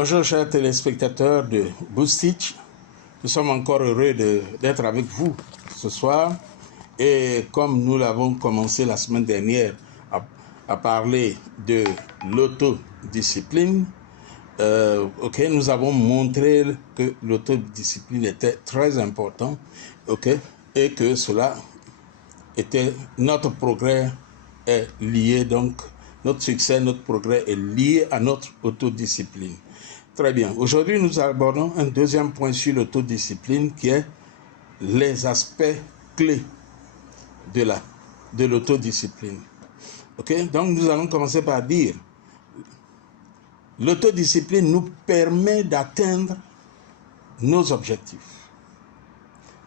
Bonjour chers téléspectateurs de Boostich. Nous sommes encore heureux d'être avec vous ce soir. Et comme nous l'avons commencé la semaine dernière à parler de l'autodiscipline, nous avons montré que l'autodiscipline était très important, et que cela était notre progrès est lié, donc notre succès, notre progrès est lié à notre autodiscipline. Très bien. Aujourd'hui, nous abordons un deuxième point sur l'autodiscipline qui est les aspects clés de l'autodiscipline. Donc, nous allons commencer par dire l'autodiscipline nous permet d'atteindre nos objectifs.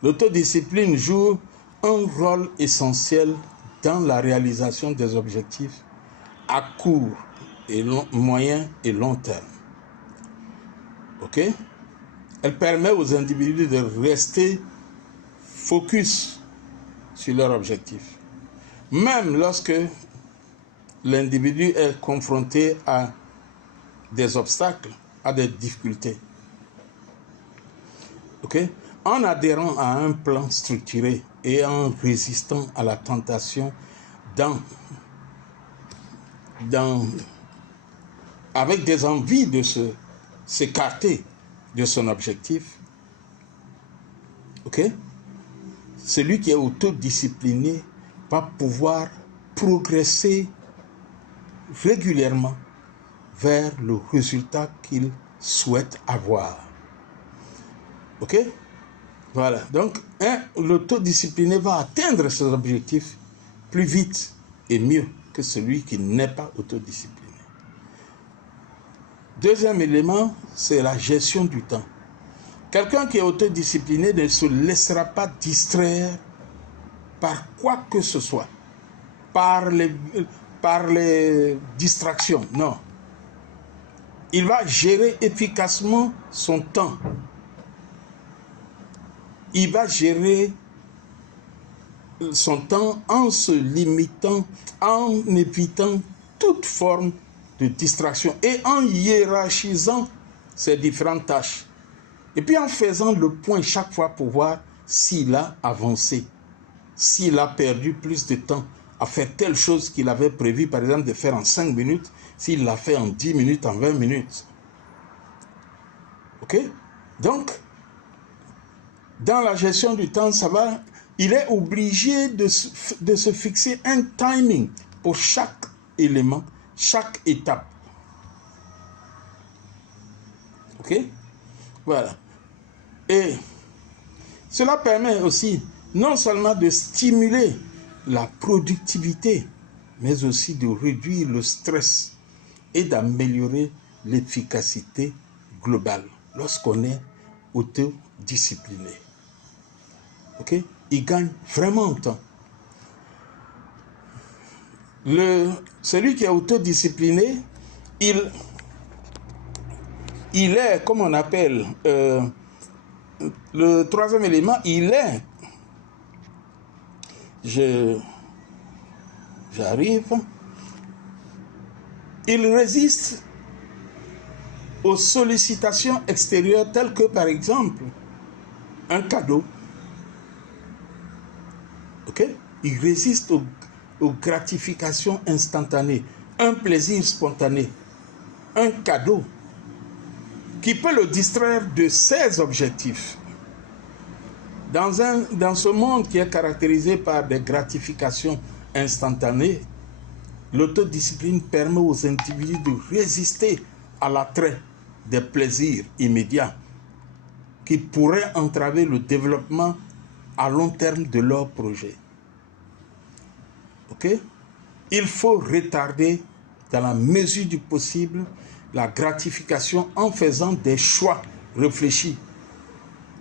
L'autodiscipline joue un rôle essentiel dans la réalisation des objectifs à court, moyen et long terme. Elle permet aux individus de rester focus sur leur objectif. Même lorsque l'individu est confronté à des obstacles, à des difficultés. En adhérant à un plan structuré et en résistant à la tentation avec des envies de s'écarter de son objectif, celui qui est autodiscipliné va pouvoir progresser régulièrement vers le résultat qu'il souhaite avoir. Voilà. Donc, l'autodiscipliné va atteindre ses objectifs plus vite et mieux que celui qui n'est pas autodiscipliné. Deuxième élément, c'est la gestion du temps. Quelqu'un qui est autodiscipliné ne se laissera pas distraire par quoi que ce soit, par les distractions. Non. Il va gérer efficacement son temps. Il va gérer son temps en se limitant, en évitant toute forme de distraction et en hiérarchisant ses différentes tâches. Et puis en faisant le point chaque fois pour voir s'il a avancé, s'il a perdu plus de temps à faire telle chose qu'il avait prévu, par exemple de faire en 5 minutes, s'il l'a fait en 10 minutes, en 20 minutes. Donc, dans la gestion du temps, il est obligé de se fixer un timing pour chaque élément, chaque étape. Voilà. Et cela permet aussi non seulement de stimuler la productivité, mais aussi de réduire le stress et d'améliorer l'efficacité globale lorsqu'on est autodiscipliné. Il gagne vraiment en temps. Celui qui est autodiscipliné, il est, comme on appelle, le troisième élément, il résiste aux sollicitations extérieures telles que, par exemple, un cadeau. Il résiste aux gratifications instantanées, un plaisir spontané, un cadeau qui peut le distraire de ses objectifs. Dans ce monde qui est caractérisé par des gratifications instantanées, l'autodiscipline permet aux individus de résister à l'attrait des plaisirs immédiats qui pourraient entraver le développement à long terme de leur projet. Il faut retarder, dans la mesure du possible, la gratification en faisant des choix réfléchis.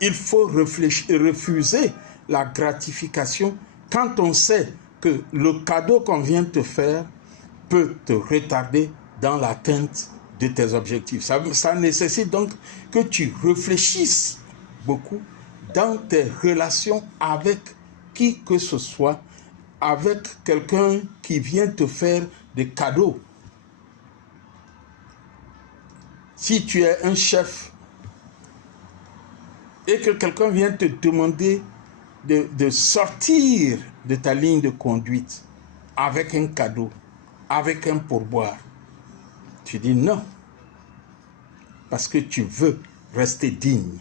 Il faut refuser la gratification quand on sait que le cadeau qu'on vient te faire peut te retarder dans l'atteinte de tes objectifs. Ça nécessite donc que tu réfléchisses beaucoup dans tes relations avec qui que ce soit, avec quelqu'un qui vient te faire des cadeaux. Si tu es un chef et que quelqu'un vient te demander de sortir de ta ligne de conduite avec un cadeau, avec un pourboire, tu dis non, parce que tu veux rester digne.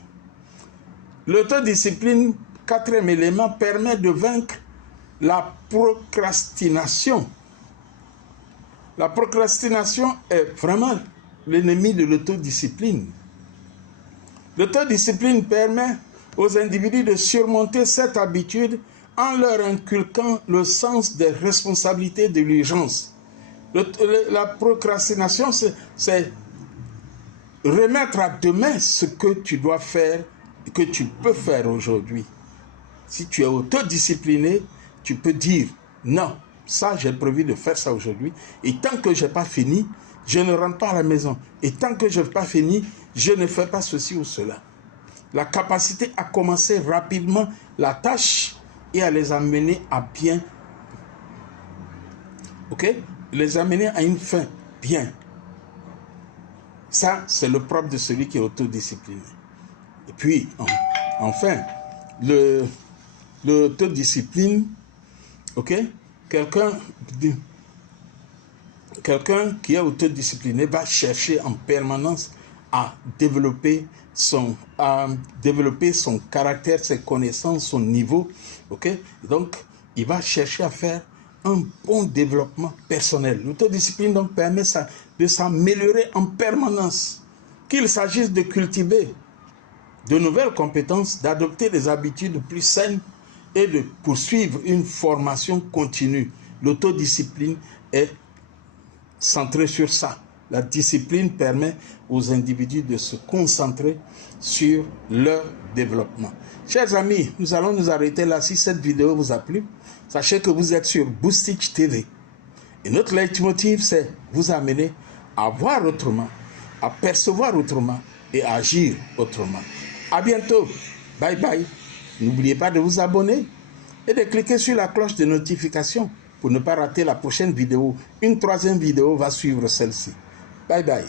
L'autodiscipline, quatrième élément, permet de vaincre la procrastination. La procrastination est vraiment l'ennemi de l'autodiscipline. L'autodiscipline permet aux individus de surmonter cette habitude en leur inculquant le sens des responsabilités de l'urgence. La procrastination, c'est remettre à demain ce que tu dois faire et que tu peux faire aujourd'hui. Si tu es autodiscipliné, tu peux dire non, ça j'ai prévu de faire ça aujourd'hui et tant que je n'ai pas fini, je ne rentre pas à la maison. Et tant que je n'ai pas fini, je ne fais pas ceci ou cela. La capacité à commencer rapidement la tâche et à les amener à bien. Ok? Les amener à une fin bien. Ça, c'est le propre de celui qui est autodiscipliné. Et puis, enfin, l'autodiscipline, ok? Quelqu'un qui est autodiscipliné va chercher en permanence à développer son caractère, ses connaissances, son niveau, ok? Donc, il va chercher à faire un bon développement personnel. L'autodiscipline donc permet de s'améliorer en permanence, qu'il s'agisse de cultiver de nouvelles compétences, d'adopter des habitudes plus saines et de poursuivre une formation continue. L'autodiscipline est centrée sur ça. La discipline permet aux individus de se concentrer sur leur développement. Chers amis, nous allons nous arrêter là. Si cette vidéo vous a plu, sachez que vous êtes sur Boostich TV. Et notre leitmotiv, c'est vous amener à voir autrement, à percevoir autrement et à agir autrement. À bientôt. Bye bye. N'oubliez pas de vous abonner et de cliquer sur la cloche de notification pour ne pas rater la prochaine vidéo. Une troisième vidéo va suivre celle-ci. Bye bye.